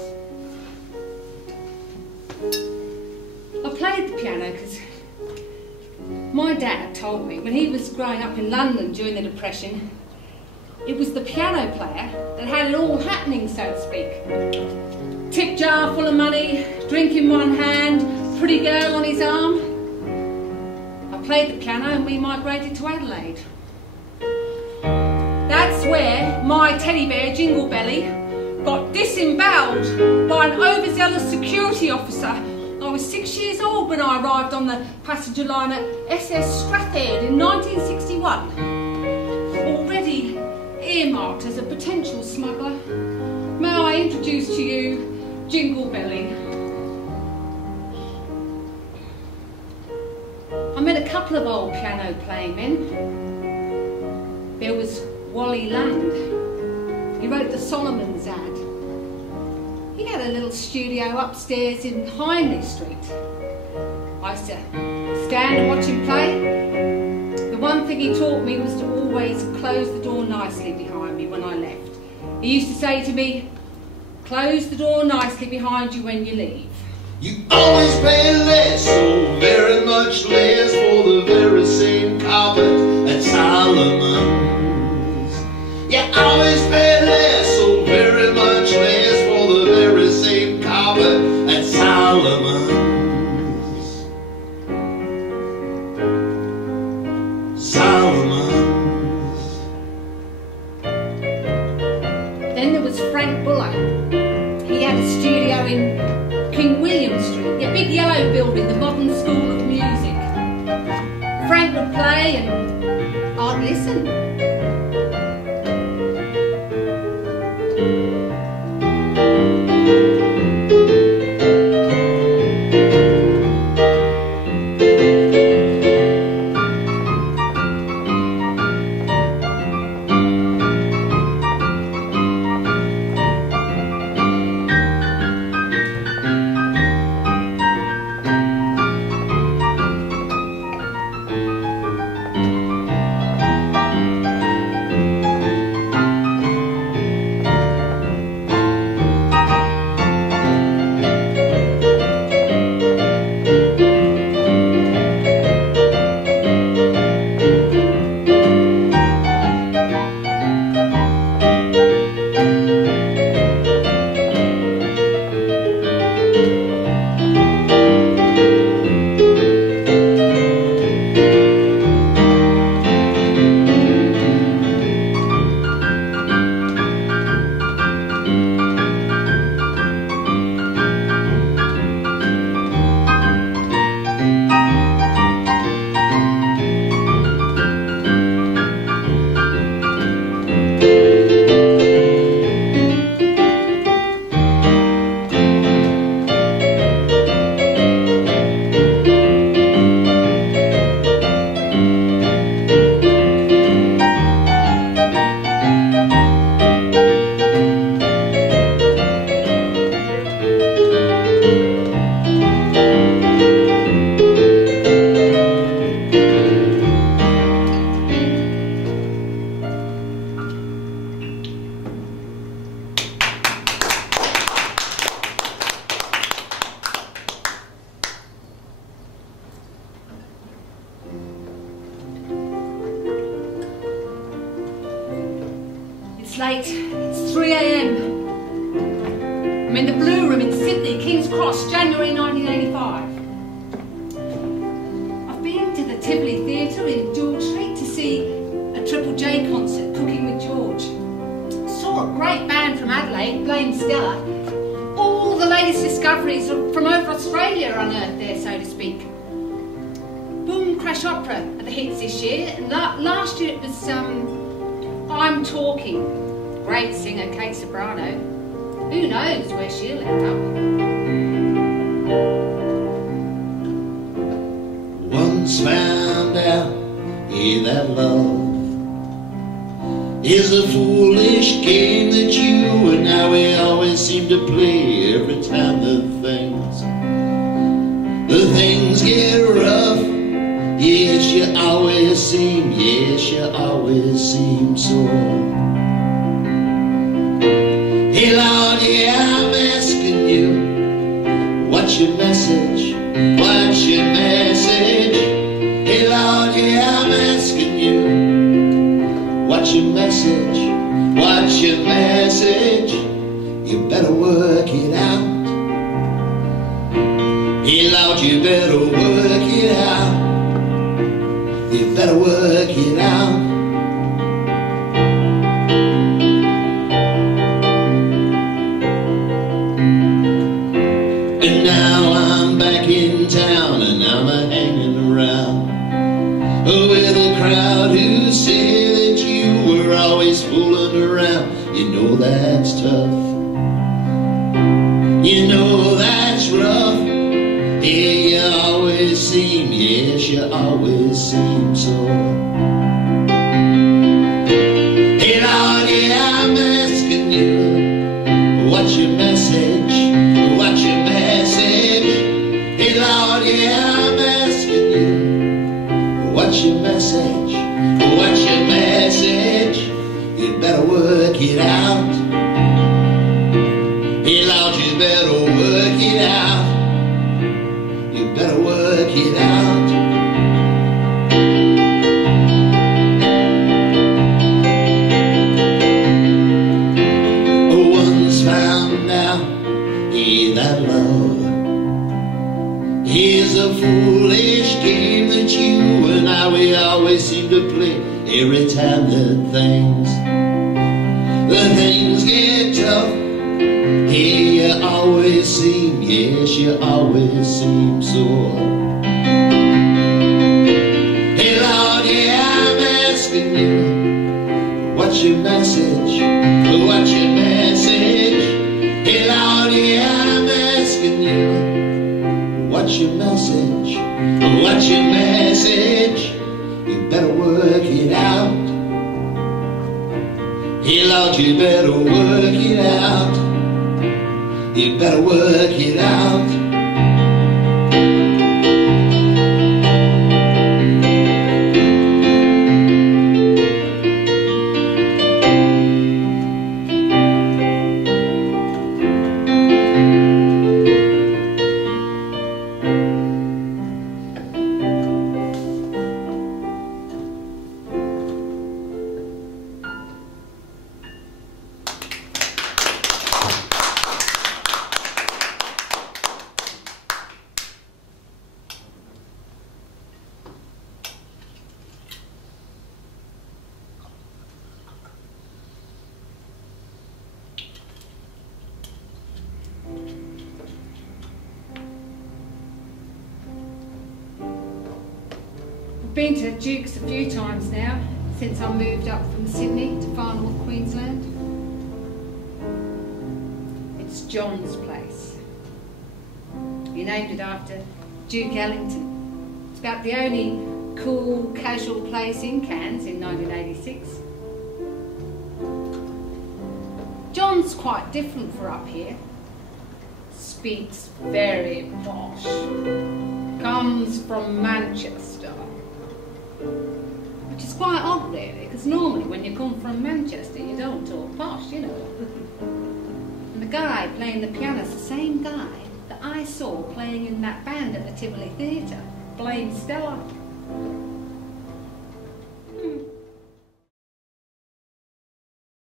I played the piano because my dad told me when he was growing up in London during the Depression, it was the piano player that had it all happening, so to speak. Tip jar full of money, drink in one hand, pretty girl on his arm. I played the piano and we migrated to Adelaide. That's where my teddy bear, Jingle Belly, got disemboweled by an overzealous security officer. I was 6 years old when I arrived on the passenger liner SS Strathclyde in 1961. Already earmarked as a potential smuggler, may I introduce to you Jingle Belly. I met a couple of old piano playing men. There was Wally Land. He wrote the Solomon's ad. He had a little studio upstairs in Hindley Street. I used to stand and watch him play. The one thing he taught me was to always close the door nicely behind me when I left. He used to say to me, "Close the door nicely behind you when you leave." You always pay less, so very much less, for the very same carpet at Solomon's. You always pay less, so very much less, for the very same carpet at Solomon's. Solomon's. Then there was Frank Buller. He had a studio in King William Street, a big yellow building, the Modern School of Music. Frank would play and I'd listen. Late, it's 3 AM. I'm in the Blue Room in Sydney, King's Cross, January 1985. I've been to the Tivoli Theatre in George Street to see a Triple J concert, Cooking with George. Saw a great band from Adelaide, Blame Stella. All the latest discoveries from over Australia are unearthed there, so to speak. Boom Crash Opera at the hits this year. Last year it was I'm Talking. Great singer Kate Soprano. Who knows where she'll end up? Once found out, that love is a foolish game that you and I we always seem to play every time the things get rough. Yes, you always seem sore. Hey Lord, yeah, I'm asking message? What's your message? Hey Lord, yeah, I'm asking you. What's your message? What's your message? You better work it out. Hey Lord, you better work it out. You better work it out. And now I'm back in town and I'm hanging around with a crowd who say that you were always fooling around. You know that's tough. You know that's rough. Yeah, you always seem, yes, you always seem sore. Hey Lord, yeah, I'm asking you, what's your message? What's your message? Hey Lord, yeah, I'm asking you, what's your message? What's your message? You better work it out. Hey Lord, you better work it out. You better work it out. One's found out, hey, that love is a foolish game that you and I, we always seem to play. Every time the things get tough, hey, you always seem, yes, you always seem sore. Hey Lord, yeah, I'm asking you, what's your message? What's your message? Hey Lord, yeah, I'm asking you, what's your message? What's your message? You better work it out. Hey Lord, you better work it out. You better work it out. I've been to Duke's a few times now, since I moved up from Sydney to Far North Queensland. It's John's place. He named it after Duke Ellington. It's about the only cool, casual place in Cairns in 1986. John's quite different for up here. Speaks very posh. Comes from Manchester. Which is quite odd really, because normally when you come from Manchester you don't talk posh, you know. And the guy playing the piano is the same guy that I saw playing in that band at the Tivoli Theatre, Blame Stella.